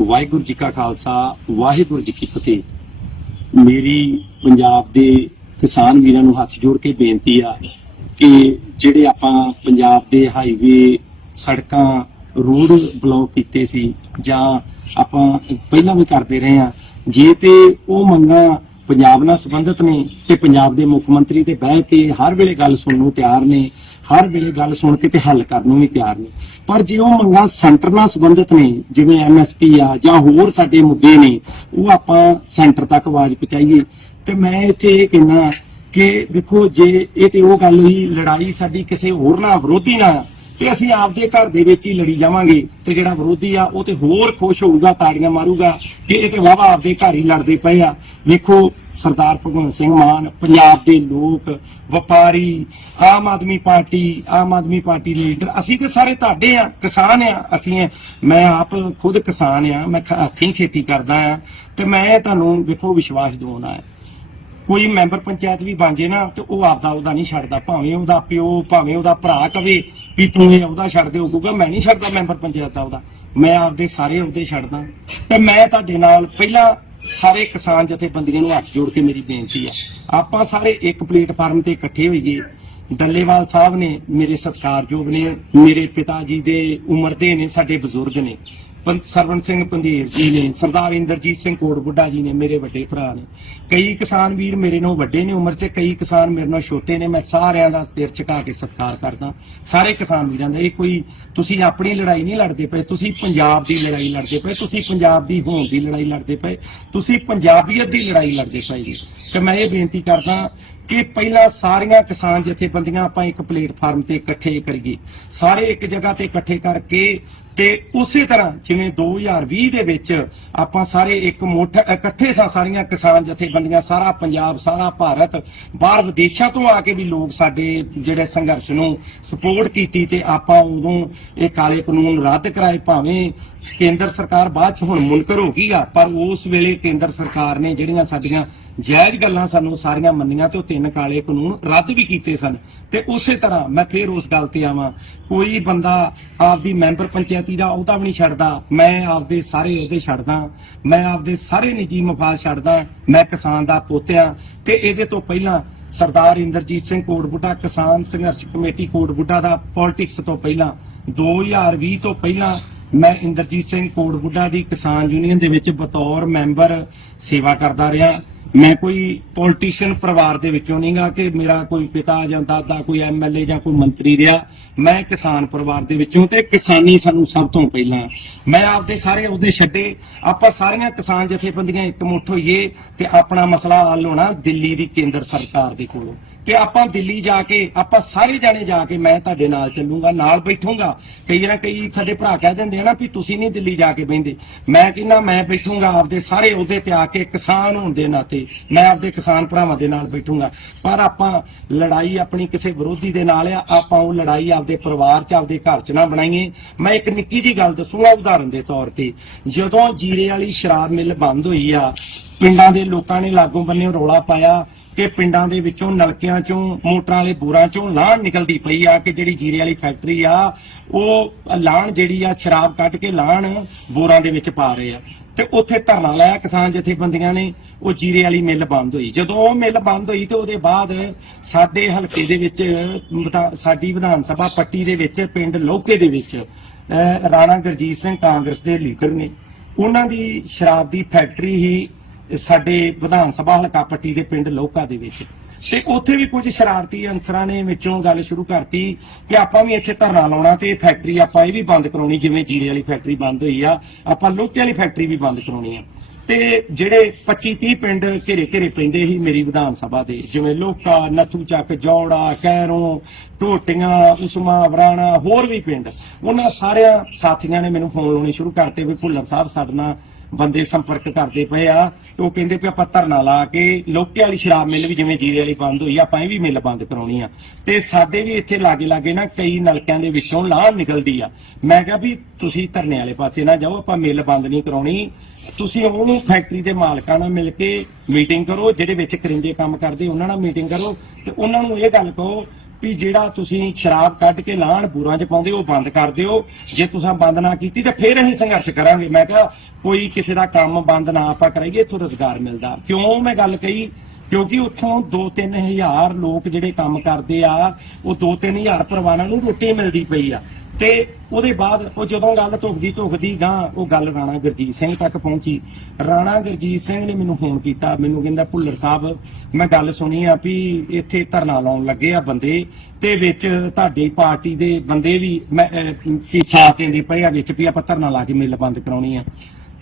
ਵਾਹਿਗੁਰੂ ਜੀ ਕਾ ਖਾਲਸਾ, ਵਾਹਿਗੁਰੂ ਜੀ ਕੀ ਫਤਿਹ। ਮੇਰੀ ਪੰਜਾਬ ਦੇ ਕਿਸਾਨ ਵੀਰਾਂ ਨੂੰ ਹੱਥ ਜੋੜ ਕੇ ਬੇਨਤੀ ਆ ਕਿ ਜਿਹੜੇ ਆਪਾਂ ਪੰਜਾਬ ਦੇ ਹਾਈਵੇ ਸੜਕਾਂ, ਰੋਡ ਬਲੌਕ ਕੀਤੇ ਸੀ ਜਾਂ ਆਪਾਂ ਪਹਿਲਾਂ ਵੀ ਕਰਦੇ ਰਹੇ ਆ, ਜੇ ਤੇ ਉਹ ਮੰਗਾਂ ਪੰਜਾਬ ਨਾਲ ਸੰਬੰਧਿਤ ਨੇ ਤੇ ਪੰਜਾਬ ਦੇ ਮੁੱਖ ਮੰਤਰੀ ਤੇ ਬਹਿ ਕੇ ਹਰ ਵੇਲੇ ਗੱਲ ਸੁਣਨ ਨੂੰ ਤਿਆਰ ਨੇ, ਹਰ ਵੇਲੇ ਗੱਲ ਸੁਣ ਕੇ ਤੇ ਹੱਲ ਕਰਨ ਨੂੰ ਵੀ ਤਿਆਰ ਨੇ। ਪਰ ਜੇ ਉਹ ਮੰਗਾਂ ਸੈਂਟਰ ਨਾਲ ਸੰਬੰਧਿਤ ਨੇ, ਜਿਵੇਂ ਐਮਐਸਪੀ ਆ ਜਾਂ ਹੋਰ ਸਾਡੇ ਮੁੱਦੇ ਨੇ, ਉਹ ਆਪਾਂ ਸੈਂਟਰ ਤੱਕ ਆਵਾਜ਼ ਪਹੁੰਚਾਈਏ। ਤੇ ਮੈਂ ਇੱਥੇ ਇਹ ਕਹਿਣਾ ਕਿ ਦੇਖੋ, ਜੇ ਇਹ ਤੇ ਉਹ ਗੱਲ ਹੋਈ, ਲੜਾਈ ਸਾਡੀ ਕਿਸੇ ਹੋਰ ਨਾਲ ਵਿਰੋਧੀ ਨਾਲ ਤੇ ਅਸੀਂ ਆਪਦੇ ਘਰ ਦੇ ਵਿੱਚ ਹੀ ਲੜੀ ਜਾਵਾਂਗੇ ਤੇ ਜਿਹੜਾ ਵਿਰੋਧੀ ਆ ਉਹ ਤੇ ਹੋਰ ਖੁਸ਼ ਹੋਊਗਾ, ਤਾੜੀਆਂ ਮਾਰੂਗਾ ਕਿ ਇਹ ਤੇ ਵਾਵਾ ਆਪਦੇ ਘਰ ਹੀ ਲੜਦੇ ਪਏ ਆ। ਵੇਖੋ, ਸਰਦਾਰ ਭਗਵੰਤ ਸਿੰਘ ਮਾਨ, ਪੰਜਾਬ ਦੇ ਲੋਕ, ਵਪਾਰੀ, ਆਮ ਆਦਮੀ ਪਾਰਟੀ, ਆਮ ਆਦਮੀ ਪਾਰਟੀ ਦੇ ਲੀਡਰ, ਅਸੀਂ ਤੇ ਸਾਰੇ ਤੁਹਾਡੇ ਆ, ਕਿਸਾਨ ਆ, ਅਸੀਂ ਮੈਂ ਆਪ ਖੁਦ ਕਿਸਾਨ ਆ, ਮੈਂ ਹੱਥੀਂ ਖੇਤੀ ਕਰਦਾ ਆ ਤੇ ਮੈਂ ਤੁਹਾਨੂੰ ਵੇਖੋ ਵਿਸ਼ਵਾਸ ਦਿਵਾਉਣਾ ਹੈ ਕੋਈ ਮੈਂਬਰ ਪੰਚਾਇਤ ਵੀ ਬਣ ਜੇ ਨਾ, ਤੇ ਉਹ ਆਪਦਾ ਉਹਦਾ ਨਹੀਂ ਛੱਡਦਾ, ਭਾਵੇਂ ਉਹਦਾ ਪਿਓ, ਭਾਵੇਂ ਉਹਦਾ ਭਰਾ ਕਵੇ ਵੀ ਤੂੰ ਇਹ ਉਹਦਾ ਛੱਡ ਦੇ ਉਹ ਕਹੂਗਾ ਮੈਂ ਨਹੀਂ ਛੱਡਦਾ ਮੈਂਬਰ ਪੰਚਾਇਤ ਦਾ ਉਹਦਾ। ਮੈਂ ਆਪਦੇ ਸਾਰੇ ਉਹਦੇ ਛੱਡਦਾ। ਤੇ ਮੈਂ ਤੁਹਾਡੇ ਨਾਲ ਪਹਿਲਾਂ ਸਾਰੇ ਕਿਸਾਨ ਜਥੇਬੰਦੀਆਂ ਨੂੰ ਹੱਥ ਜੋੜ ਕੇ ਮੇਰੀ ਬੇਨਤੀ ਆ। ਆਪਾਂ ਸਾਰੇ ਇੱਕ ਪਲੇਟਫਾਰਮ ਤੇ ਇਕੱਠੇ ਹੋਈਏ। ਡੱਲੇਵਾਲ ਸਾਹਿਬ ਨੇ ਮੇਰੇ ਸਤਿਕਾਰਯੋਗ ਨੇ, ਮੇਰੇ ਪਿਤਾ ਜੀ ਦੇ ਉਮਰ ਦੇ ਨੇ, ਸਾਡੇ ਬਜ਼ੁਰਗ ਨੇ। ਪੰ- ਸਰਵਣ ਸਿੰਘ ਪੰਧੀਰ ਜੀ ਨੇ, ਸਰਦਾਰ ਇੰਦਰਜੀਤ ਸਿੰਘ ਕੋਟਬੁੱਢਾ ਜੀ ਨੇ ਮੇਰੇ ਵੱਡੇ ਭਰਾ ਨੇ। ਕਈ ਕਿਸਾਨ ਵੀਰ ਮੇਰੇ ਨਾਲੋਂ ਵੱਡੇ ਨੇ ਉਮਰ 'ਚ, ਕਈ ਕਿਸਾਨ ਮੇਰੇ ਨਾਲੋਂ ਛੋਟੇ ਨੇ, ਮੈਂ ਸਾਰਿਆਂ ਦਾ ਸਿਰ ਝੁਕਾ ਕੇ ਸਤਿਕਾਰ ਕਰਦਾ। ਸਾਰੇ ਕਿਸਾਨ ਵੀਰਾਂ ਦਾ ਇਹ ਕੋਈ, ਤੁਸੀਂ ਆਪਣੀ ਲੜਾਈ ਨਹੀਂ ਲੜਦੇ ਪਏ, ਤੁਸੀਂ ਪੰਜਾਬ ਦੀ ਲੜਾਈ ਲੜਦੇ ਪਏ, ਤੁਸੀਂ ਪੰਜਾਬ ਦੀ ਹੋਂਦ ਦੀ ਲੜਾਈ ਲੜਦੇ ਪਏ, ਤੁਸੀਂ ਪੰਜਾਬੀਅਤ ਦੀ ਲੜਾਈ ਲੜਦੇ ਪਏ ਜੀ। ਤੇ ਮੈਂ ਇਹ ਬੇਨਤੀ ਕਰਦਾ ਕਿ ਪਹਿਲਾਂ ਸਾਰੀਆਂ ਕਿਸਾਨ ਜਥੇਬੰਦੀਆਂ ਆਪਾਂ ਇੱਕ ਪਲੇਟਫਾਰਮ ਤੇ ਇਕੱਠੇ ਕਰੀਏ। ਸਾਰੇ ਇੱਕ ਜਗ੍ਹਾ ਤੇ ਇਕੱਠੇ ਕਰਕੇ ਤੇ ਉਸੇ ਤਰ੍ਹਾਂ ਜਿਵੇਂ 2020 ਦੇ ਵਿੱਚ ਆਪਾਂ ਸਾਰੇ ਇੱਕ ਮੁੱਠ ਇਕੱਠੇ ਸਾਂ ਸਾਰੀਆਂ ਕਿਸਾਨ ਜਥੇਬੰਦੀਆਂ, ਸਾਰਾ ਪੰਜਾਬ, ਸਾਰਾ ਭਾਰਤ, ਬਾਹਰ ਵਿਦੇਸ਼ਾਂ ਤੋਂ ਆ ਕੇ ਵੀ ਲੋਕ ਸਾਡੇ ਜਿਹੜੇ ਸੰਘਰਸ਼ ਨੂੰ ਸਪੋਰਟ ਕੀਤੀ ਤੇ ਆਪਾਂ ਉਦੋਂ ਇਹ ਕਾਲੇ ਕਾਨੂੰਨ ਰੱਦ ਕਰਾਏ ਭਾਵੇਂ ਕੇਂਦਰ ਸਰਕਾਰ ਬਾਅਦ ਚ ਹੁਣ ਮੁਨਕਰ ਹੋ ਗਈ ਆ, ਪਰ ਉਸ ਵੇਲੇ ਕੇਂਦਰ ਸਰਕਾਰ ਨੇ ਜਿਹੜੀਆਂ ਸਾਡੀਆਂ ਜਾਇਜ਼ ਗੱਲਾਂ ਸਾਨੂੰ ਸਾਰੀਆਂ ਮੰਨੀਆਂ ਤੇ ਉਹ ਤਿੰਨ ਕਾਲੇ ਕਾਨੂੰਨ ਰੱਦ ਵੀ ਕੀਤੇ ਸਨ। ਤੇ ਉਸੇ ਤਰ੍ਹਾਂ ਮੈਂ ਫੇਰ ਉਸ ਗੱਲ ਤੇ ਆਵਾਂ। ਕੋਈ ਬੰਦਾ ਆਪਦੀ ਮੈਂਬਰ ਪੰਚਾਇਤੀ ਦਾ ਉਹਦਾ ਵੀ ਨਹੀਂ ਛੱਡਦਾ। ਮੈਂ ਆਪਦੇ ਸਾਰੇ ਉਹਦੇ ਛੱਡਦਾ। ਮੈਂ ਆਪਦੇ ਸਾਰੇ ਨਿੱਜੀ ਮਫਾਦ ਛੱਡਦਾ। ਮੈਂ ਕਿਸਾਨ ਦਾ ਪੋਤਿਆਂ। ਤੇ ਇਹਦੇ ਤੋਂ ਪਹਿਲਾਂ ਸਰਦਾਰ ਇੰਦਰਜੀਤ ਸਿੰਘ ਕੋਟਬੁੱਢਾ ਕਿਸਾਨ ਸੰਘਰਸ਼ ਕਮੇਟੀ ਕੋਟਬੁੱਢਾ ਦਾ ਪੋਲਿਟਿਕਸ ਤੋਂ ਪਹਿਲਾਂ 2020 ਤੋਂ ਪਹਿਲਾਂ ਮੈਂ ਇੰਦਰਜੀਤ ਸਿੰਘ ਕੋਟਬੁੱਢਾ ਦੀ ਕਿਸਾਨ ਯੂਨੀਅਨ ਦੇ ਵਿੱਚ ਬਤੌਰ ਮੈਂਬਰ ਸੇਵਾ ਕਰਦਾ ਰਿਹਾ। ਮੈਂ ਕੋਈ ਪੋਲੀਟੀਸ਼ੀਅਨ ਪਰਿਵਾਰ ਦੇ ਵਿੱਚੋਂ ਨਹੀਂਗਾ ਕਿ ਮੇਰਾ ਕੋਈ ਪਿਤਾ ਜਾਂ ਦਾਦਾ, ਕੋਈ ਐਮਐਲਏ ਜਾਂ ਕੋਈ ਮੰਤਰੀ ਰਿਹਾ। ਮੈਂ ਕਿਸਾਨ ਪਰਿਵਾਰ ਦੇ ਵਿੱਚੋਂ ਤੇ ਕਿਸਾਨੀ ਸਾਨੂੰ ਸਭ ਤੋਂ ਪਹਿਲਾਂ। ਮੈਂ ਆਪਦੇ ਸਾਰੇ ਉਹਦੇ ਛੱਡੇ। ਆਪਾਂ ਸਾਰੀਆਂ ਕਿਸਾਨ ਜਥੇਬੰਦੀਆਂ ਇੱਕ ਮੁੱਠ ਹੋਈਏ ਤੇ ਆਪਣਾ ਮਸਲਾ ਹੱਲ ਹੋਣਾ ਦਿੱਲੀ ਦੀ ਕੇਂਦਰ ਸਰਕਾਰ ਦੇ ਕੋਲੋਂ। ਤੇ ਆਪਾਂ ਦਿੱਲੀ ਜਾ ਕੇ, ਆਪਾਂ ਸਾਰੇ ਜਾਣੇ ਜਾ ਕੇ ਮੈਂ ਤੁਹਾਡੇ ਨਾਲ ਚੱਲੂਗਾ, ਨਾਲ ਬੈਠੂਗਾ। ਕਈ ਨਾ ਕਈ ਸਾਡੇ ਭਰਾ ਕਹਿ ਦਿੰਦੇ ਆ ਨਾ ਵੀ ਤੁਸੀਂ ਨਹੀਂ ਦਿੱਲੀ ਜਾ ਕੇ ਬੈੰਦੇ ਮੈਂ ਕਹਿੰਦਾ, ਮੈਂ ਬੈਠੂਗਾ ਆਪਦੇ ਸਾਰੇ ਉਹਦੇ ਤੇ ਆ ਕੇ ਕਿਸਾਨ ਹੋਣ ਦੇ ਨਾਤੇ, ਮੈਂ ਆਪਦੇ ਕਿਸਾਨ ਭਰਾਵਾਂ ਦੇ ਨਾਲ ਬੈਠੂੰਗਾ। ਪਰ ਆਪਾਂ ਲੜਾਈ ਆਪਣੀ ਕਿਸੇ ਵਿਰੋਧੀ ਦੇ ਨਾਲ ਆ, ਆਪਾਂ ਉਹ ਲੜਾਈ ਆਪਦੇ ਪਰਿਵਾਰ 'ਚ, ਆਪਦੇ ਘਰ 'ਚ ਨਾ ਬਣਾਈਏ। ਮੈਂ ਇੱਕ ਨਿੱਕੀ ਜੀ ਗੱਲ ਦੱਸੂਗਾ ਉਦਾਹਰਨ ਦੇ ਤੌਰ ਤੇ। ਜਦੋਂ ਜੀਰੇ ਵਾਲੀ ਸ਼ਰਾਬ ਮਿੱਲ ਬੰਦ ਹੋਈ ਆ, ਪਿੰਡਾਂ ਦੇ ਲੋਕਾਂ ਨੇ ਲਾਗੋਂ ਬੰਨੇ ਰੌਲਾ ਪਾਇਆ ਕਿ ਪਿੰਡਾਂ ਦੇ ਵਿੱਚੋਂ ਨਲਕਿਆਂ ਚੋਂ, ਮੋਟਰਾਂ ਵਾਲੇ ਬੋਰਾਂ ਚੋਂ ਲਾਹਣ ਨਿਕਲਦੀ ਪਈ ਆ ਕਿ ਜਿਹੜੀ ਜੀਰੇ ਵਾਲੀ ਫੈਕਟਰੀ ਆ, ਉਹ ਲਾਹਣ ਜਿਹੜੀ ਆ ਸ਼ਰਾਬ ਕੱਢ ਕੇ ਲਾਹਣ ਬੋਰਾਂ ਦੇ ਵਿੱਚ ਪਾ ਰਹੇ ਆ। ਤੇ ਉੱਥੇ ਧਰਨਾ ਲਾਇਆ ਕਿਸਾਨ ਜਥੇਬੰਦੀਆਂ ਨੇ, ਉਹ ਜੀਰੇ ਵਾਲੀ ਮਿੱਲ ਬੰਦ ਹੋਈ। ਜਦੋਂ ਉਹ ਮਿੱਲ ਬੰਦ ਹੋਈ ਤੇ ਉਹਦੇ ਬਾਅਦ ਸਾਡੇ ਹਲਕੇ ਦੇ ਵਿੱਚ ਵਿਧਾ- ਸਾਡੀ ਵਿਧਾਨ ਸਭਾ ਪੱਟੀ ਦੇ ਵਿੱਚ, ਪਿੰਡ ਲੋਕੇ ਦੇ ਵਿੱਚ ਰਾਣਾ ਗੁਰਜੀਤ ਸਿੰਘ ਕਾਂਗਰਸ ਦੇ ਲੀਡਰ ਨੇ। ਉਹਨਾਂ ਦੀ ਸ਼ਰਾਬ ਦੀ ਫੈਕਟਰੀ ਹੀ ਸਾਡੇ ਵਿਧਾਨ ਸਭਾ ਹਲਕਾ ਪੱਟੀ ਦੇ ਪਿੰਡ ਲੋਕਾ ਦੇ ਵਿੱਚ। ਤੇ ਉੱਥੇ ਵੀ ਕੁਝ ਸ਼ਰਾਰਤੀ ਅਨਸਰਾਂ ਨੇ ਵਿੱਚੋਂ ਗੱਲ ਸ਼ੁਰੂ ਕਰਤੀ ਕਿ ਆਪਾਂ ਵੀ ਇੱਥੇ ਧਰਨਾ ਲਾਉਣਾ ਤੇ ਫੈਕਟਰੀ ਆਪਾਂ ਇਹ ਵੀ ਬੰਦ ਕਰਾਉਣੀ, ਜਿਵੇਂ ਜੀਰੇ ਵਾਲੀ ਫੈਕਟਰੀ ਬੰਦ ਹੋਈ ਆ, ਆਪਾਂ ਲੋਕੇ ਵਾਲੀ ਫੈਕਟਰੀ ਵੀ ਬੰਦ ਕਰਾਉਣੀ ਆ। ਤੇ ਜਿਹੜੇ 25 30 ਪਿੰਡ ਘੇਰੇ ਘੇਰੇ ਪੈਂਦੇ ਸੀ ਮੇਰੀ ਵਿਧਾਨ ਸਭਾ ਦੇ, ਜਿਵੇਂ ਲੋਕਾ ਨਥੂ ਚੱਕ, ਜੌੜਾ, ਕੈਰੋਂ ਟੋਟੀਆਂ ਉਸਮਾ, ਵਰਾਣਾ, ਹੋਰ ਵੀ ਪਿੰਡ, ਉਹਨਾਂ ਸਾਰਿਆਂ ਸਾਥੀਆਂ ਨੇ ਮੈਨੂੰ ਫੋਨ ਲਾਉਣੇ ਸ਼ੁਰੂ ਕਰਤੇ ਵੀ ਭੁੱਲਰ ਸਾਹਿਬ ਸਾਡਨਾ ਬੰਦੇ ਸੰਪਰਕ ਕਰਦੇ ਪਏ ਆ ਉਹ ਕਹਿੰਦੇ ਵੀ ਆਪਾਂ ਧਰਨਾ ਲਾ ਕੇ ਲੋਕੇ ਵਾਲੀ ਸ਼ਰਾਬ ਮਿੱਲ ਵੀ ਜਿਵੇਂ ਜੀਰੇ ਵਾਲੀ ਬੰਦ ਹੋਈ ਆਪਾਂ ਇਹ ਵੀ ਮਿੱਲ ਬੰਦ ਕਰਾਉਣੀ ਆ। ਤੇ ਸਾਡੇ ਵੀ ਇੱਥੇ ਲਾਗੇ ਲਾਗੇ ਨਾ ਕਈ ਨਲਕਿਆਂ ਦੇ ਵਿੱਚੋਂ ਲਾਹ ਨਿਕਲਦੀ ਆ। ਮੈਂ ਕਿਹਾ ਵੀ ਤੁਸੀਂ ਧਰਨੇ ਵਾਲੇ ਪਾਸੇ ਨਾ ਜਾਓ, ਆਪਾਂ ਮਿੱਲ ਬੰਦ ਨਹੀਂ ਕਰਾਉਣੀ। ਤੁਸੀਂ ਉਹਨੂੰ ਫੈਕਟਰੀ ਦੇ ਮਾਲਕਾਂ ਨਾਲ ਮਿਲ ਕੇ ਮੀਟਿੰਗ ਕਰੋ, ਜਿਹੜੇ ਵਿੱਚ ਕਰਿੰਦੇ ਕੰਮ ਕਰਦੇ, ਉਹਨਾਂ ਨਾਲ ਮੀਟਿੰਗ ਕਰੋ ਤੇ ਉਹਨਾਂ ਨੂੰ ਇਹ ਗੱਲ ਕਹੋ ਵੀ ਜਿਹੜਾ ਤੁਸੀਂ ਸ਼ਰਾਬ ਕੱਢ ਕੇ ਲਾਹਣ ਬੂਰਾਂ 'ਚ ਪਾਉਂਦੇ ਹੋ, ਉਹ ਬੰਦ ਕਰ ਦਿਓ। ਜੇ ਤੁਸੀਂ ਬੰਦ ਨਾ ਕੀਤੀ ਤੇ ਫਿਰ ਅਸੀਂ ਸੰਘਰਸ਼ ਕਰਾਂਗੇ। ਮੈਂ ਕਿਹਾ ਕੋਈ ਕਿਸੇ ਦਾ ਕੰਮ ਬੰਦ ਨਾ ਆਪਾਂ ਕਰਾਂਗੇ ਇੱਥੋਂ ਰੋਜ਼ਗਾਰ ਮਿਲਦਾ। ਕਿਉਂ ਮੈਂ ਗੱਲ ਕਹੀ? ਕਿਉਂਕਿ ਉੱਥੋਂ 2-3 ਹਜ਼ਾਰ ਲੋਕ ਜਿਹੜੇ ਕੰਮ ਕਰਦੇ ਆ, ਉਹ 2-3 ਹਜ਼ਾਰ ਪਰਿਵਾਰਾਂ ਨੂੰ ਰੋਟੀ ਮਿਲਦੀ ਪਈ ਆ। ਤੇ ਉਹਦੇ ਬਾਅਦ ਉਹ ਜਦੋਂ ਗੱਲ ਧੁਖਦੀ ਧੁਖਦੀ ਗਾਂ ਉਹ ਗੱਲ ਰਾਣਾ ਗੁਰਜੀਤ ਸਿੰਘ ਤੱਕ ਪਹੁੰਚੀ। ਰਾਣਾ ਗੁਰਜੀਤ ਸਿੰਘ ਨੇ ਮੈਨੂੰ ਫੋਨ ਕੀਤਾ ਮੈਨੂੰ ਕਹਿੰਦਾ ਭੁੱਲਰ ਸਾਹਿਬ ਮੈਂ ਗੱਲ ਸੁਣੀ ਆ ਵੀ ਇੱਥੇ ਧਰਨਾ ਲਾਉਣ ਲੱਗੇ ਆ ਬੰਦੇ ਤੇ ਵਿੱਚ ਤੁਹਾਡੀ ਪਾਰਟੀ ਦੇ ਬੰਦੇ ਵੀ ਮੈਂ ਅਹ, ਵੀ ਪਏ ਆ ਵਿੱਚ ਵੀ ਆਪਾਂ ਧਰਨਾ ਲਾ ਕੇ ਮਿਲ ਬੰਦ ਕਰਾਉਣੀ ਆ।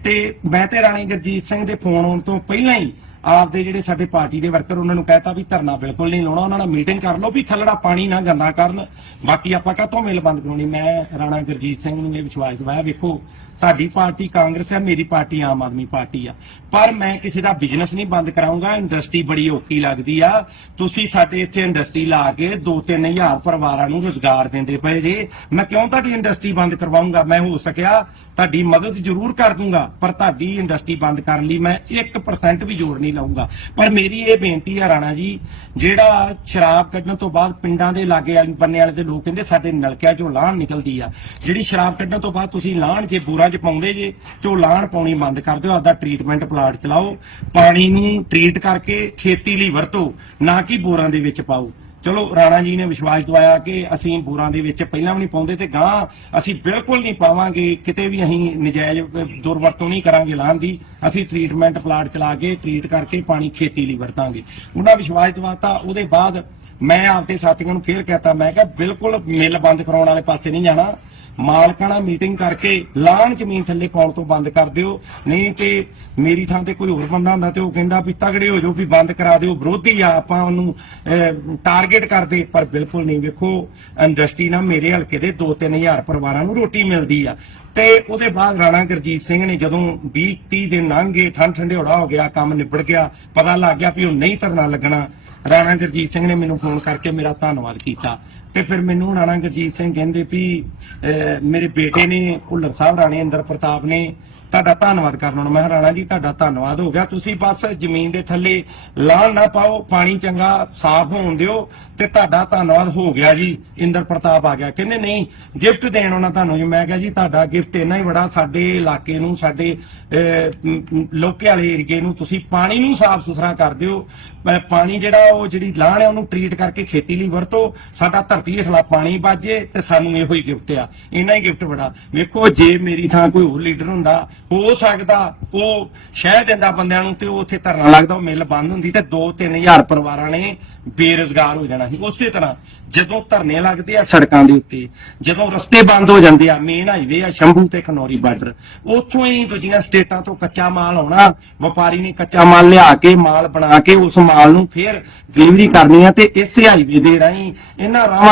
ਤੇ ਮੈਂ ਤੇ ਰਾਣੀ ਗੁਰਜੀਤ ਸਿੰਘ ਦੇ ਫੋਨ ਆਉਣ ਤੋਂ ਪਹਿਲਾਂ ਹੀ ਆਪਦੇ ਜਿਹੜੇ ਸਾਡੇ ਪਾਰਟੀ ਦੇ ਵਰਕਰ ਉਹਨਾਂ ਨੂੰ ਕਹਿਤਾ ਵੀ ਧਰਨਾ ਬਿਲਕੁਲ ਨਹੀਂ ਲਾਉਣਾ, ਉਹਨਾਂ ਨਾਲ ਮੀਟਿੰਗ ਕਰ ਲਓ ਵੀ ਥੱਲੜਾ ਪਾਣੀ ਨਾ ਗੰਦਾ ਕਰਨ। ਬਾਕੀ ਆਪਾਂ ਕਾਹਤੋਂ ਮਿਲ ਬੰਦ ਕਰਾਉਣੀ? ਮੈਂ ਰਾਣਾ ਗੁਰਜੀਤ ਸਿੰਘ ਨੂੰ ਇਹ ਵਿਸ਼ਵਾਸ ਦਿਵਾਇਆ, ਵੇਖੋ, ਤੁਹਾਡੀ ਪਾਰਟੀ ਕਾਂਗਰਸ ਹੈ, ਮੇਰੀ ਪਾਰਟੀ ਆਮ ਆਦਮੀ ਪਾਰਟੀ ਆ। ਪਰ ਮੈਂ ਕਿਸੇ ਦਾ ਬਿਜ਼ਨਸ ਨਹੀਂ ਬੰਦ ਕਰਾਉਂਗਾ ਇੰਡਸਟਰੀ ਬੜੀ ਔਖੀ ਲੱਗਦੀ ਆ। ਤੁਸੀਂ ਸਾਡੇ ਇੱਥੇ ਇੰਡਸਟਰੀ ਲਾ ਕੇ 2-3000 ਪਰਿਵਾਰਾਂ ਨੂੰ ਰੋਜ਼ਗਾਰ ਦਿੰਦੇ ਪਏ ਜੇ। ਮੈਂ ਕਿਉਂ ਤੁਹਾਡੀ ਇੰਡਸਟਰੀ ਬੰਦ ਕਰਵਾਉਂਗਾ ਮੈਂ ਹੋ ਸਕਿਆ, ਤੁਹਾਡੀ ਮਦਦ ਜ਼ਰੂਰ ਕਰ ਦੂੰਗਾ। ਪਰ ਤੁਹਾਡੀ ਇੰਡਸਟਰੀ ਬੰਦ ਕਰਨ ਲਈ, ਮੈਂ 1% ਵੀ ਜੋੜ ਨਹੀਂ ਲਾਉਂਗਾ ਪਰ ਮੇਰੀ ਇਹ ਬੇਨਤੀ ਆ ਰਾਣਾ ਜੀ, ਜਿਹੜਾ ਸ਼ਰਾਬ ਕੱਢਣ ਤੋਂ ਬਾਅਦ ਪਿੰਡਾਂ ਦੇ ਲਾਗੇ ਬੰਨੇ ਵਾਲੇ ਦੇ ਲੋਕ ਕਹਿੰਦੇ ਸਾਡੇ ਨਲਕਿਆਂ ਚੋਂ ਲਾਹਣ ਨਿਕਲਦੀ ਆ। ਜਿਹੜੀ ਸ਼ਰਾਬ ਕੱਢਣ ਤੋਂ ਬਾਅਦ ਤੁਸੀਂ ਲਾਹਣ ਜੇ, ਬੋਰਾਂ 'ਚ ਪਾਉਂਦੇ ਜੇ, ਤੇ ਉਹ ਲਾਹਣ ਪਾਉਣੀ ਬੰਦ ਕਰ ਦਿਓ, ਆਪਦਾ ਟ੍ਰੀਟਮੈਂਟ ਪਲਾਂਟ ਚਲਾਓ। ਪਾਣੀ ਨੂੰ ਟ੍ਰੀਟ ਕਰਕੇ ਖੇਤੀ ਲਈ ਵਰਤੋ, ਨਾ ਕਿ ਬੋਰਾਂ ਦੇ ਵਿੱਚ ਪਾਓ। ਚਲੋ, ਰਾਣਾ ਜੀ ਨੇ ਵਿਸ਼ਵਾਸ ਦਵਾਇਆ ਕਿ ਅਸੀਂ ਬੋਰਾਂ ਦੇ ਵਿੱਚ ਪਹਿਲਾਂ ਵੀ ਨਹੀਂ ਪਾਉਂਦੇ ਤੇ ਗਾਂ ਅਸੀਂ ਬਿਲਕੁਲ ਨਹੀਂ ਪਾਵਾਂਗੇ, ਕਿਤੇ ਵੀ ਅਸੀਂ ਨਜਾਇਜ਼ ਦੁਰਵਰਤੋਂ ਨਹੀਂ ਕਰਾਂਗੇ ਲਾਹਣ ਦੀ। ਅਸੀਂ ਟ੍ਰੀਟਮੈਂਟ ਪਲਾਂਟ ਚਲਾ ਕੇ ਟ੍ਰੀਟ ਕਰਕੇ ਪਾਣੀ ਖੇਤੀ ਲਈ ਵਰਤਾਂਗੇ। ਉਹਨਾਂ ਵਿਸ਼ਵਾਸ ਦਵਾਤਾ। ਉਹਦੇ ਬਾਅਦ ਮੈਂ ਆਪਦੇ ਸਾਥੀਆਂ ਨੂੰ ਫੇਰ ਕਹਤਾ, ਮੈਂ ਕਿਹਾ ਬਿਲਕੁਲ ਮਿਲ ਬੰਦ ਕਰਾਉਣ ਵਾਲੇ ਪਾਸੇ ਨਹੀਂ ਜਾਣਾ। ਮਾਲਕਾਂ ਨਾਲ ਮੀਟਿੰਗ ਕਰਕੇ ਲਾਣ ਜ਼ਮੀਨ ਥੱਲੇ ਪਾਉਣ ਤੋਂ ਬੰਦ ਕਰ ਦਿਓ। ਨਹੀਂ ਤੇ ਮੇਰੀ ਥਾਂ ਤੇ ਕੋਈ ਹੋਰ ਬੰਦਾ ਹੁੰਦਾ ਤੇ ਉਹ ਕਹਿੰਦਾ ਵੀ ਤਗੜੇ ਹੋ ਜਾਓ ਵੀ ਬੰਦ ਕਰਾ ਦਿਓ, ਵਿਰੋਧੀ ਆ, ਆਪਾਂ ਉਹਨੂੰ ਟਾਰਗੇਟ ਕਰਦੇ। ਪਰ ਬਿਲਕੁਲ ਨਹੀਂ, ਵੇਖੋ, ਇੰਡਸਟਰੀ ਨਾਲ ਮੇਰੇ ਹਲਕੇ ਦੇ 2-3000 ਪਰਿਵਾਰਾਂ ਨੂੰ ਰੋਟੀ ਮਿਲਦੀ ਆ। ਤੇ ਉਹਦੇ ਬਾਅਦ ਰਾਣਾ ਗੁਰਜੀਤ ਸਿੰਘ ਨੇ ਜਦੋਂ 20 30 ਦਿਨ ਲੰਘ ਗਏ ਠੰਡ ਠੰਡਿਓੜਾ ਹੋ ਗਿਆ, ਕੰਮ ਨਿਬੜ ਗਿਆ, ਪਤਾ ਲੱਗ ਗਿਆ ਵੀ ਉਹ ਨਹੀਂ ਧਰਨਾ ਲੱਗਣਾ। ਰਾਣਾ ਗੁਰਜੀਤ ਸਿੰਘ ਨੇ ਮੈਨੂੰ ਫੋਨ ਕਰਕੇ ਮੇਰਾ ਧੰਨਵਾਦ ਕੀਤਾ। ਤੇ ਫਿਰ ਮੈਨੂੰ ਰਾਣਾ ਗੁਰਜੀਤ ਸਿੰਘ ਕਹਿੰਦੇ ਵੀ ਅਹ, ਮੇਰੇ ਬੇਟੇ ਨੇ ਭੁੱਲਰ ਸਾਹਿਬ ਰਾਣੇ ਅੰਦਰ ਪ੍ਰਤਾਪ ਨੇ ਤੁਹਾਡਾ ਧੰਨਵਾਦ ਕਰਨ ਨੂੰ ਮੈਂ ਰਾਣਾ ਜੀ ਤੁਹਾਡਾ ਧੰਨਵਾਦ ਹੋ ਗਿਆ। ਤੁਸੀਂ ਬਸ ਜ਼ਮੀਨ ਦੇ ਥੱਲੇ ਲਾਣ ਨਾ ਪਾਓ ਪਾਣੀ ਚੰਗਾ ਸਾਫ਼ ਹੋਣ ਦਿਓ ਤੇ ਤੁਹਾਡਾ ਧੰਨਵਾਦ ਹੋ ਗਿਆ ਜੀ। ਇੰਦਰ ਪ੍ਰਤਾਪ ਆ ਗਿਆ। ਕਹਿੰਦੇ ਨਹੀਂ ਗਿਫਟ ਦੇਣ ਉਹਨਾਂ ਤੁਹਾਨੂੰ ਜੀ। ਮੈਂ ਕਿਹਾ ਜੀ ਤੁਹਾਡਾ ਗਿਫਟ ਇੰਨਾ ਹੀ ਬੜਾ ਸਾਡੇ ਇਲਾਕੇ ਨੂੰ ਸਾਡੇ ਅਹ, ਲੋਕੇ ਵਾਲੇ ਏਰੀਏ ਨੂੰ ਤੁਸੀਂ ਪਾਣੀ ਨੂੰ ਸਾਫ਼ ਸੁਥਰਾ ਕਰ ਦਿਓ। ਅਹ, ਪਾਣੀ ਜਿਹੜਾ ਉਹ ਜਿਹੜੀ ਲਾਣ ਹੈ ਉਹਨੂੰ ਟ੍ਰੀਟ ਕਰਕੇ ਖੇਤੀ ਲਈ ਵਰਤੋ। ਸਾਡਾ ਧਰਤੀ ਹੇਠਲਾ ਪਾਣੀ ਬਾਜੇ ਤੇ ਸਾਨੂੰ ਇਹੋ ਹੀ ਗਿਫਟ ਆ। ਇਹਨਾਂ ਹੀ ਗਿਫਟ ਬੜਾ। ਵੇਖੋ, ਜੇ ਮੇਰੀ ਥਾਂ ਕੋਈ ਹੋਰ ਲੀਡਰ ਹੁੰਦਾ, ਹੋ ਸਕਦਾ ਉਹ ਸ਼ਹਿ ਦਿੰਦਾ ਬੰਦਿਆਂ ਨੂੰ ਤੇ ਉਹ ਉੱਥੇ ਧਰਨਾ ਲੱਗਦਾ, ਉਹ ਮਿਲ ਬੰਦ ਹੁੰਦੀ ਤੇ 2-3000 ਪਰਿਵਾਰਾਂ ਨੇ ਬੇਰੁਜ਼ਗਾਰ ਹੋ ਜਾਣਾ ਸੀ। ਉਸੇ ਤਰ੍ਹਾਂ ਜਦੋਂ ਧਰਨੇ ਲੱਗਦੇ ਆ ਸੜਕਾਂ ਦੇ ਉੱਤੇ, ਜਦੋਂ ਰਸਤੇ ਬੰਦ ਹੋ ਜਾਂਦੇ ਆ ਮੇਨ ਹਾਈਵੇ ਆ, ਸ਼ੰਭੂ ਤੇ ਖਨੌਰੀ ਬਾਰਡਰ ਉੱਥੋਂ ਹੀ ਦੂਜੀਆਂ ਸਟੇਟਾਂ ਤੋਂ ਕੱਚਾ ਮਾਲ ਆਉਣਾ, ਵਪਾਰੀ ਨੇ ਕੱਚਾ ਮਾਲ ਲਿਆ ਕੇ, ਮਾਲ ਬਣਾ ਕੇ ਉਸ ਮਾਲ ਨੂੰ ਫੇਰ ਡਿਲੀਵਰੀ ਕਰਨੀ ਆ ਤੇ ਇਸੇ ਹਾਈਵੇ ਦੇ ਰਾਹੀਂ ਇਹਨਾਂ ਰਾਹ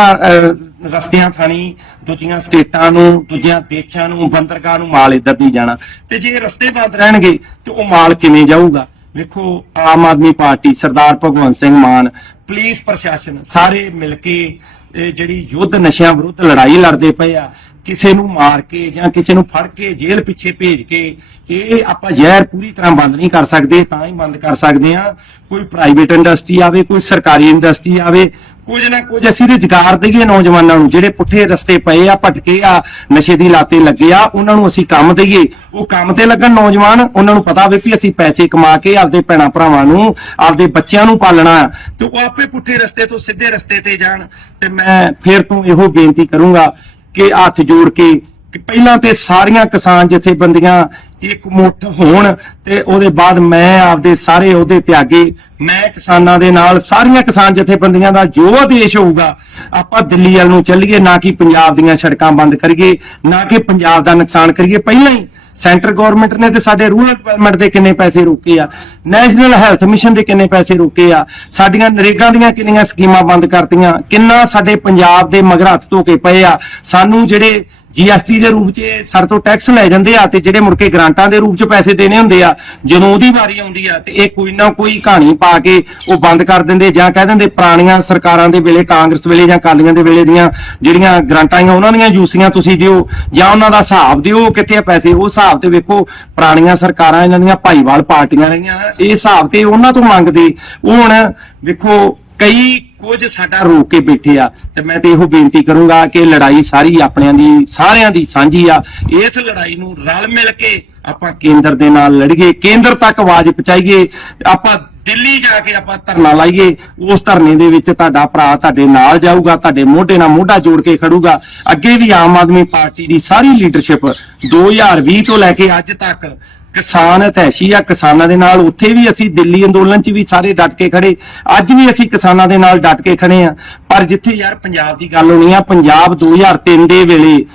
ਰਸਤਿਆਂ ਥਾਣੀ ਦੂਜੀਆਂ ਸਟੇਟਾਂ ਨੂੰ, ਦੂਜੀਆਂ ਦੇਸ਼ਾਂ ਨੂੰ, ਬੰਦਰਗਾਹ ਨੂੰ ਮਾਲ ਇੱਧਰ ਨਹੀਂ ਜਾਣਾ। ਤੇ ਜੇ ਰਸਤੇ ਬੰਦ ਰਹਿਣਗੇ, ਤੇ ਉਹ ਮਾਲ ਕਿਵੇਂ ਜਾਊਗਾ? ਵੇਖੋ, ਆਮ ਆਦਮੀ ਪਾਰਟੀ, ਸਰਦਾਰ ਭਗਵੰਤ ਸਿੰਘ ਮਾਨ, ਪੁਲਿਸ ਪ੍ਰਸ਼ਾਸਨ, ਸਾਰੇ ਮਿਲ ਕੇ, ਇਹ ਜਿਹੜੀ ਯੁੱਧ ਨਸ਼ਿਆਂ ਵਿਰੁੱਧ ਲੜਾਈ ਲੜਦੇ ਪਏ ਆ ਕਿਸੇ ਨੂੰ ਮਾਰ ਕੇ ਜਾਂ ਕਿਸੇ ਨੂੰ ਫੜ ਕੇ ਜੇਲ੍ਹ ਪਿੱਛੇ ਭੇਜ ਕੇ ਇਹ ਆਪਾਂ ਜ਼ਹਿਰ ਪੂਰੀ ਤਰ੍ਹਾਂ ਬੰਦ ਨਹੀਂ ਕਰ ਸਕਦੇ, ਤਾਂ ਹੀ ਬੰਦ ਕਰ ਸਕਦੇ ਆ ਕੋਈ ਪ੍ਰਾਈਵੇਟ ਇੰਡਸਟਰੀ ਆਵੇ, ਕੋਈ ਸਰਕਾਰੀ ਇੰਡਸਟਰੀ ਆਵੇ, ਕੁਝ ਨਾ ਕੁਝ ਅਸੀਂ ਰੁਜ਼ਗਾਰ ਦਈਏ ਨੌਜਵਾਨਾਂ ਨੂੰ, ਜਿਹੜੇ ਪੁੱਠੇ ਰਸਤੇ ਪਏ ਆ, ਭਟਕੇ ਆ, ਨਸ਼ੇ ਦੀ ਲਾਤੇ ਲੱਗੇ ਆ, ਉਹਨਾਂ ਨੂੰ ਅਸੀਂ ਕੰਮ ਦਈਏ। ਉਹ ਕੰਮ ਤੇ ਲੱਗਣ ਨੌਜਵਾਨ, ਉਹਨਾਂ ਨੂੰ ਪਤਾ ਹੋਵੇ ਵੀ ਅਸੀਂ ਪੈਸੇ ਕਮਾ ਕੇ ਆਪਦੇ ਭੈਣਾਂ ਭਰਾਵਾਂ ਨੂੰ, ਆਪਦੇ ਬੱਚਿਆਂ ਨੂੰ ਪਾਲਣਾ ਤੇ ਉਹ ਆਪੇ ਪੁੱਠੇ ਰਸਤੇ ਤੋਂ ਸਿੱਧੇ ਰਸਤੇ ਤੇ ਜਾਣ। ਤੇ ਮੈਂ ਫੇਰ ਤੋਂ ਇਹੋ ਬੇਨਤੀ ਕਰੂੰਗਾ ਕਿ ਹੱਥ ਜੋੜ ਕੇ ਕਿ ਪਹਿਲਾਂ ਤੇ ਸਾਰੀਆਂ ਕਿਸਾਨ ਜਥੇਬੰਦੀਆਂ ਇੱਕ ਮੁੱਠ ਹੋਣ ਤੇ ਉਹਦੇ ਬਾਅਦ ਮੈਂ ਆਪਦੇ ਸਾਰੇ ਉਹਦੇ ਤਿਆਗੇ, ਮੈਂ ਕਿਸਾਨਾਂ ਦੇ ਨਾਲ ਸਾਰੀਆਂ ਕਿਸਾਨ ਜਥੇਬੰਦੀਆਂ ਦਾ ਜੋ ਆਦੇਸ਼ ਹੋਊਗਾ, ਆਪਾਂ ਦਿੱਲੀ ਵੱਲ ਨੂੰ ਚੱਲੀਏ, ਨਾ ਕਿ ਪੰਜਾਬ ਦੀਆਂ ਸੜਕਾਂ ਬੰਦ ਕਰੀਏ, ਨਾ ਕਿ ਪੰਜਾਬ ਦਾ ਨੁਕਸਾਨ ਕਰੀਏ, ਪਹਿਲਾਂ ਹੀ ਸੈਂਟਰ ਗਵਰਨਮੈਂਟ ਨੇ ਤੇ ਸਾਡੇ ਰੂਰਲ ਡਿਵੈਲਪਮੈਂਟ ਦੇ ਕਿੰਨੇ ਪੈਸੇ ਰੋਕੇ ਆ? ਨੈਸ਼ਨਲ ਹੈਲਥ ਮਿਸ਼ਨ ਦੇ ਕਿੰਨੇ ਪੈਸੇ ਰੋਕੇ ਆ? ਸਾਡੀਆਂ ਨਰੇਗਾ ਦੀਆਂ ਕਿੰਨੀਆਂ ਸਕੀਮਾਂ ਬੰਦ ਕਰਤੀਆਂ? ਕਿੰਨਾ ਸਾਡੇ ਪੰਜਾਬ ਦੇ ਮਗਰ ਹੱਥ ਧੋ ਕੇ ਪਏ ਆ? ਸਾਨੂੰ ਜਿਹੜੇ ਜੀਐਸਟੀ ਦੇ ਰੂਪ 'ਚ ਸਾਡੇ ਤੋਂ ਟੈਕਸ ਲੈ ਜਾਂਦੇ ਆ ਤੇ ਜਿਹੜੇ ਮੁੜ ਕੇ ਗ੍ਰਾਂਟਾਂ ਦੇ ਰੂਪ 'ਚ ਪੈਸੇ ਦੇਣੇ ਹੁੰਦੇ ਆ, ਜਦੋਂ ਉਹਦੀ ਵਾਰੀ ਆਉਂਦੀ ਆ ਤੇ ਇਹ ਕੋਈ ਨਾ ਕੋਈ ਕਹਾਣੀ ਪਾ ਕੇ ਉਹ ਬੰਦ ਕਰ ਦਿੰਦੇ ਜਾਂ ਕਹਿ ਦਿੰਦੇ ਪੁਰਾਣੀਆਂ ਸਰਕਾਰਾਂ ਦੇ ਵੇਲੇ, ਕਾਂਗਰਸ ਵੇਲੇ ਜਾਂ ਕਾਲੀਆਂ ਦੇ ਵੇਲੇ ਦੀਆਂ ਜਿਹੜੀਆਂ ਗ੍ਰਾਂਟਾਂ ਆਈਆਂ, ਉਹਨਾਂ ਦੀਆਂ ਯੂਸੀਆਂ ਤੁਸੀਂ ਦਿਓ ਜਾਂ ਉਹਨਾਂ ਦਾ ਹਿਸਾਬ ਦਿਓ ਕਿੱਥੇ ਆ ਪੈਸੇ, ਉਹ ਹਿਸਾਬ ਤੇ ਵੇਖੋ ਪੁਰਾਣੀਆਂ ਸਰਕਾਰਾਂ ਇਹਨਾਂ ਦੀਆਂ ਭਾਈਵਾਲ ਪਾਰਟੀਆਂ ਰਹੀਆਂ, ਇਹ ਹਿਸਾਬ ਤੇ ਉਹਨਾਂ ਤੋਂ ਮੰਗਦੇ, ਉਹ ਹੁਣ ਵੇਖੋ ਕਈ ਕੁਝ ਸਾਡਾ ਰੋਕ ਕੇ ਬੈਠੇ ਆ ਤੇ ਮੈਂ ਤੇ ਇਹੋ ਬੇਨਤੀ ਕਰੂੰਗਾ ਕਿ ਲੜਾਈ ਸਾਰੀ ਆਪਣਿਆਂ ਦੀ, ਸਾਰਿਆਂ ਦੀ ਸਾਂਝੀ ਆ। ਇਸ ਲੜਾਈ ਨੂੰ ਰਲ ਮਿਲ ਕੇ ਆਪਾਂ ਕੇਂਦਰ ਦੇ ਨਾਲ ਲੜੀਏ, ਕੇਂਦਰ ਤੱਕ ਆਵਾਜ਼ ਪਹੁੰਚਾਈਏ, ਆਪਾਂ ਦਿੱਲੀ ਜਾ ਕੇ ਆਪਾਂ ਧਰਨਾ ਲਾਈਏ, ਉਸ ਧਰਨੇ ਦੇ ਵਿੱਚ ਤੁਹਾਡਾ ਭਰਾ ਤੁਹਾਡੇ ਨਾਲ ਜਾਊਗਾ, ਤੁਹਾਡੇ ਮੋਢੇ ਨਾਲ ਮੋਢਾ ਜੋੜ ਕੇ ਖੜੂਗਾ। ਅੱਗੇ ਵੀ ਆਮ ਆਦਮੀ ਪਾਰਟੀ ਦੀ ਸਾਰੀ ਲੀਡਰਸ਼ਿਪ 2020 ਤੋਂ ਲੈ ਕੇ ਅੱਜ ਤੱਕ ਕਿਸਾਨ ਹਤੈਸ਼ੀ ਆ, ਕਿਸਾਨਾਂ ਦੇ ਨਾਲ ਉੱਥੇ ਵੀ ਅਸੀਂ ਦਿੱਲੀ ਅੰਦੋਲਨ 'ਚ ਵੀ ਸਾਰੇ ਡਟ ਕੇ ਖੜੇ। ਅੱਜ ਵੀ ਅਸੀਂ ਕਿਸਾਨਾਂ ਦੇ ਨਾਲ ਡਟ ਕੇ ਖੜੇ ਆ। ਪਰ ਜਿੱਥੇ ਯਾਰ ਪੰਜਾਬ ਦੀ ਗੱਲ ਹੋਣੀ ਆ, ਪੰਜਾਬ 2003 ਦੇ ਵੇਲੇ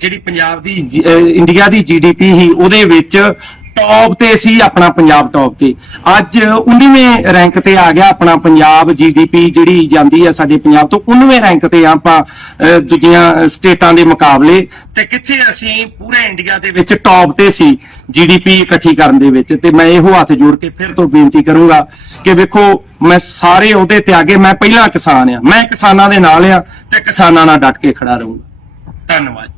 ਜਿਹੜੀ ਪੰਜਾਬ ਦੀ ਜੀ- ਅਹ ਇੰਡੀਆ ਦੀ ਜੀਡੀਪੀ ਸੀ, ਉਹਦੇ ਵਿੱਚ ਟੌਪ ਤੇ ਸੀ ਆਪਣਾ ਪੰਜਾਬ ਟੌਪ ਤੇ। ਅੱਜ 19ਵੇਂ ਰੈਂਕ ਤੇ ਆ ਗਿਆ ਆਪਣਾ ਪੰਜਾਬ ਜੀਡੀਪੀ ਜਿਹੜੀ ਜਾਂਦੀ ਹੈ ਸਾਡੇ ਪੰਜਾਬ ਤੋਂ 19ਵੇਂ ਰੈਂਕ ਤੇ ਆ ਆਪਾਂ ਦੂਜੀਆਂ ਸਟੇਟਾਂ ਦੇ ਮੁਕਾਬਲੇ। ਤੇ ਕਿੱਥੇ ਅਸੀਂ ਪੂਰੇ ਇੰਡੀਆ ਦੇ ਵਿੱਚ ਟੌਪ ਤੇ ਸੀ ਜੀਡੀਪੀ ਇਕੱਠੀ ਕਰਨ ਦੇ ਵਿੱਚ। ਤੇ ਮੈਂ ਇਹੋ ਹੱਥ ਜੋੜ ਕੇ ਫਿਰ ਤੋਂ ਬੇਨਤੀ ਕਰੂੰਗਾ ਕਿ ਵੇਖੋ, ਮੈਂ ਸਾਰੇ ਉਹਦੇ ਤੇ ਆਗੇ ਮੈਂ ਪਹਿਲਾਂ ਕਿਸਾਨ ਆ। ਮੈਂ ਕਿਸਾਨਾਂ ਦੇ ਨਾਲ ਆ ਤੇ ਕਿਸਾਨਾਂ ਨਾਲ ਡਟ ਕੇ ਖੜਾ ਰਹੂੰਗਾ। ਧੰਨਵਾਦ